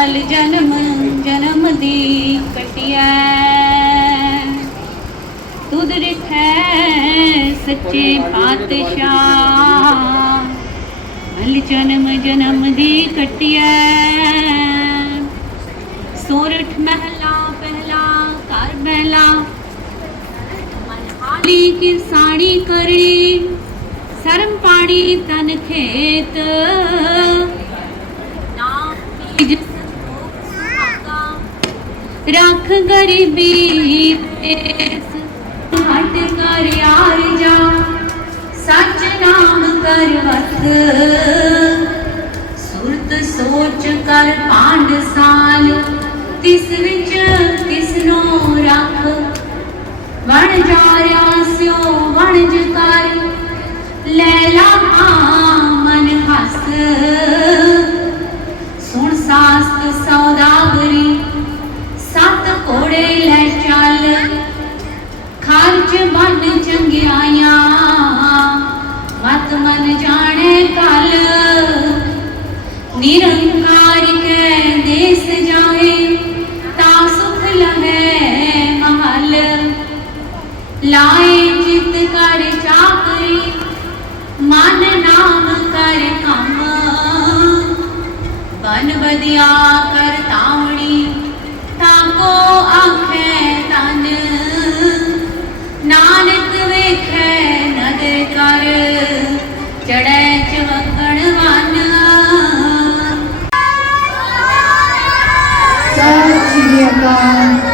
ਮਲ ਜਨਮ ਜਨਮ ਦੀ ਕਟਿਐ ਤੁਧ ਰਿਠੈ ਸੱਚੇ ਪਾਤਸ਼ਾਹ। ਮਲ ਜਨਮ ਜਨਮ ਦੀ ਕਟਿਐ ਸੋਰਠ ਮਹਿਲਾ ਪਹਿਲਾ ਘਰ ਪਹਿਲਾ ਮਨਹਾਲੀ ਕੀ ਸਾੜੀ ਕਰੀ। ਸਰਮ ਪਾੜੀ ਤਨ ਖੇਤ। ਸੰਤੋਖ ਸੁਹਾਗਾ ਰੱਖ ਗਰੀਬੀ ਤੇਸ ਹਟ ਕਰ ਯਾਰ ਜਾ। ਸੱਚ ਨਾਮ ਕਰ ਵਤ ਸੁਰਤ ਸੋਚ ਕਰ ਪਾਂਡ ਸਾਲ। ਤਿਸ ਵਿੱਚ ਤਿਸਨੋ ਰੱਖ। ਵਣ ਜਾ ਜਾਰਿਆ ਸਿਓ ਵਣਜ ਕਰ। ਕੋੜੇ ਲੈ ਚੱਲ। ਖਰਚ ਬਨ ਚੰਗਿਆਇਆ ਮਤ ਮਨ ਜਾਣੇ ਕਲ। ਨਿਰੰਕਾਰ ਕੈ ਦੇਸ ਜਾਏ ਤਾ ਸੁਖ ਲਹੈ ਮਹਲ। ਲਾਏ ਚਿਤ ਕਰ ਚਾਕਰੀ, ਮਨ ਨਾਮ ਕਰ ਕੰਮ। ਬਨ ਬਦਿਆ you, God.